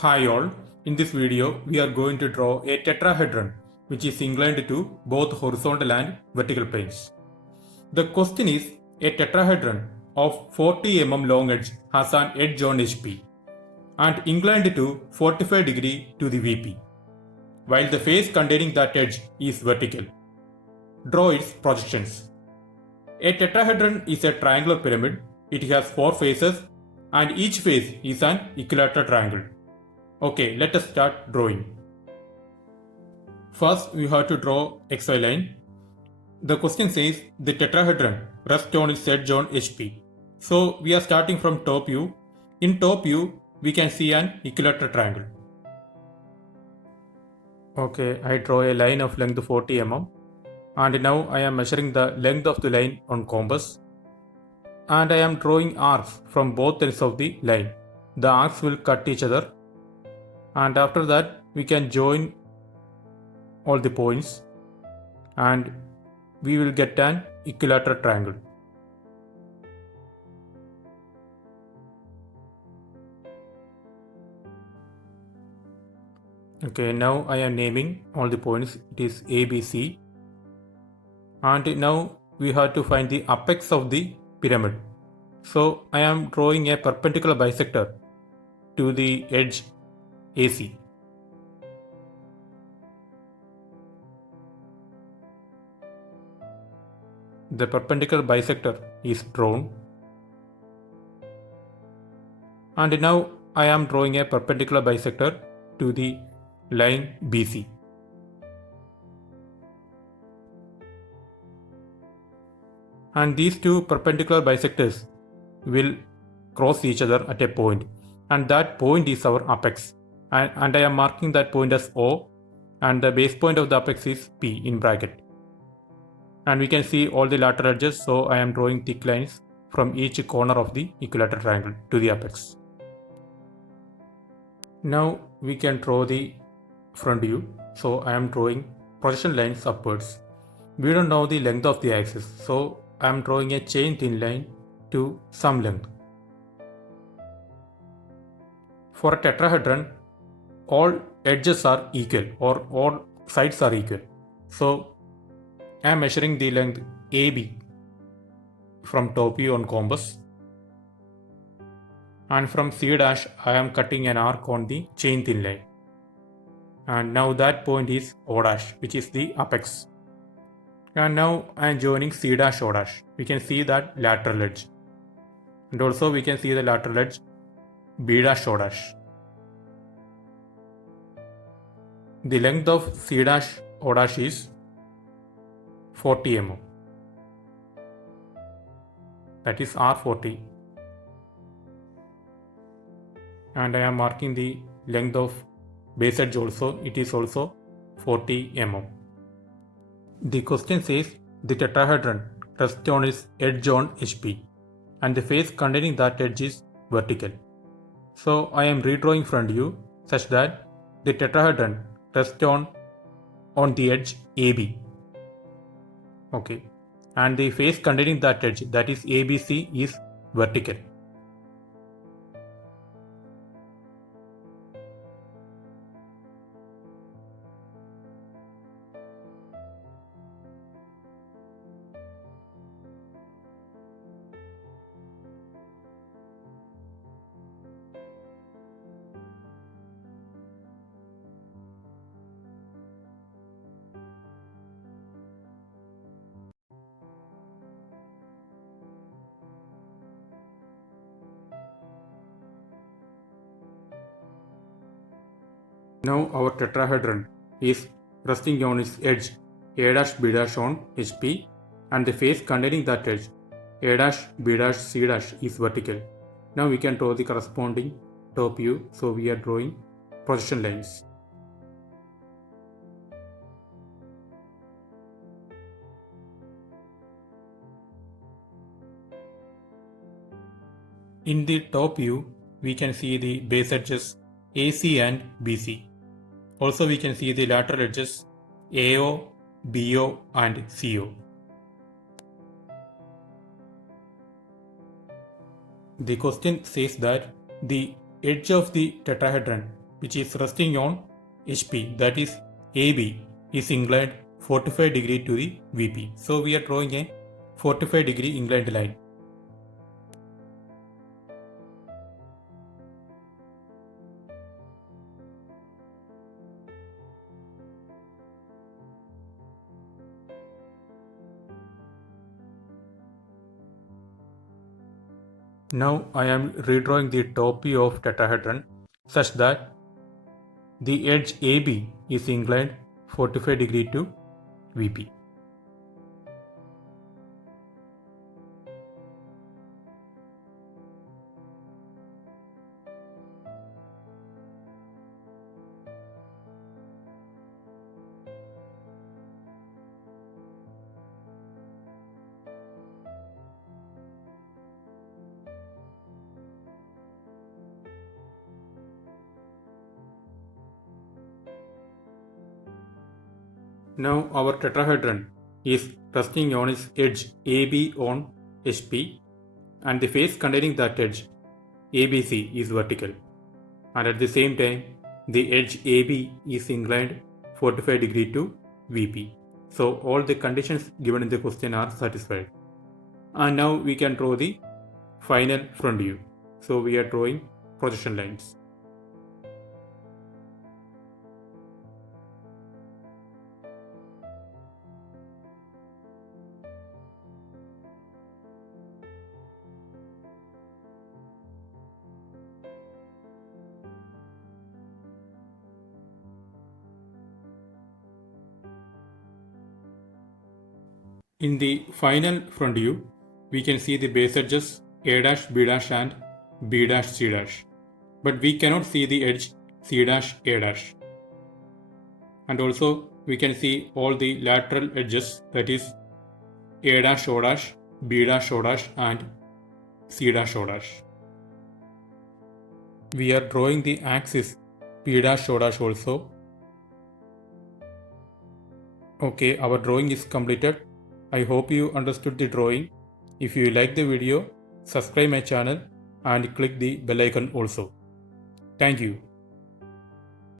Hi all, in this video we are going to draw a tetrahedron which is inclined to both horizontal and vertical planes. The question is, a tetrahedron of 40 long edge has an edge on HP and inclined to 45 degree to the VP, while the face containing that edge is vertical. Draw its projections. A tetrahedron is a triangular pyramid. It has 4 faces and each face is an equilateral triangle. Okay, let us start drawing. First, we have to draw XY line. The question says the tetrahedron rests on its edge on HP. So, we are starting from top view. In top view, we can see an equilateral triangle. Okay, I draw a line of length 40 mm. And now I am measuring the length of the line on compass. And I am drawing arcs from both ends of the line. The arcs will cut each other. And after that we can join all the points and we will get an equilateral triangle. Okay, now I am naming all the points. It is A, B, C. And now we have to find the apex of the pyramid. So I am drawing a perpendicular bisector to the edge AC. The perpendicular bisector is drawn. And now I am drawing a perpendicular bisector to the line BC. And these two perpendicular bisectors will cross each other at a point, and that point is our apex. And I am marking that point as O, and the base point of the apex is P in bracket. And we can see all the lateral edges, so I am drawing thick lines from each corner of the equilateral triangle to the apex. Now we can draw the front view, so I am drawing projection lines upwards. We don't know the length of the axis, so I am drawing a chain thin line to some length. For a tetrahedron, all edges are equal or all sides are equal. So I am measuring the length AB from top view on compass, and from C dash I am cutting an arc on the chain thin line. And now that point is O dash, which is the apex. And now I am joining C dash O dash. We can see that lateral edge. And also we can see the lateral edge B dash O dash. The length of C dash O dash is 40 mm. That is R40. And I am marking the length of base edge also. It is also 40 mm. The question says the tetrahedron rests on its edge on HP and the face containing that edge is vertical. So I am redrawing front view such that the tetrahedron rests on the edge AB. Okay, and the face containing that edge, that is ABC, is vertical. Now our tetrahedron is resting on its edge A dash B dash on HP and the face containing that edge A dash B dash C dash is vertical. Now we can draw the corresponding top view, so we are drawing projection lines. In the top view, we can see the base edges AC and BC. Also we can see the lateral edges AO, BO and CO. The question says that the edge of the tetrahedron which is resting on HP, that is AB, is inclined 45 degree to the VP. So we are drawing a 45 degree inclined line. Now I am redrawing the top view of tetrahedron such that the edge AB is inclined 45 degree to VP. Now our tetrahedron is resting on its edge AB on HP, and the face containing that edge ABC is vertical, and at the same time the edge AB is inclined 45 degree to VP. So all the conditions given in the question are satisfied. And now we can draw the final front view. So we are drawing projection lines. In the final front view, we can see the base edges A dash, B dash and B dash, C dash. But we cannot see the edge C dash, A dash. And also we can see all the lateral edges, that is A dash, O dash, B dash, O dash and C dash, O dash. We are drawing the axis P dash, O dash also. Okay, our drawing is completed. I hope you understood the drawing. If you like the video, subscribe my channel and click the bell icon also. Thank you.